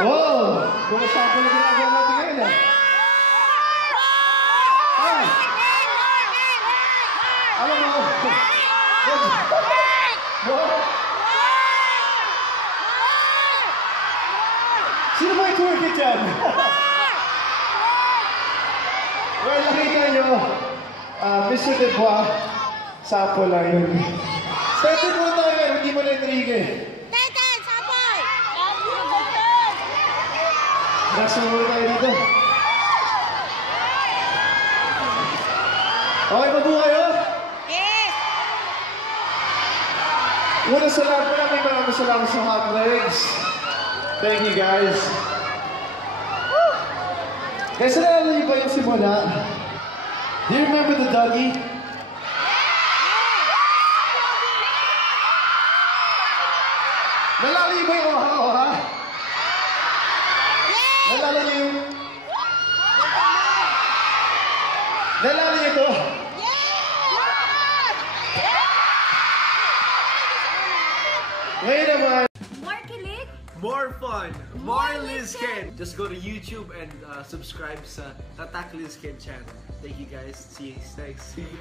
Wow! Kung saan ko na ginagawa natin ngayon ah. Ah! Alam mo? Sino ba i-twerk dyan? Well, nakita nyo, Mr. Debois, sample lang yun. Pwede mo tayo ngayon, hindi mo na Enrique. Nasa muna tayo dito. Okay ba po kayo? Yes! Una sa lahat, maraming salamat sa Hot Legs. Thank you guys. Guys, nalala niyo ba yung simula? Do you remember the doggy? Nalala niyo ba yung ako, ha? Nalala niyo yung... Nalala niyo ito? Ngayon naman... More kilig? More fun! More Lizken! Just go to YouTube and subscribe sa Tatak Lizken channel. Thank you guys. See you next. See you.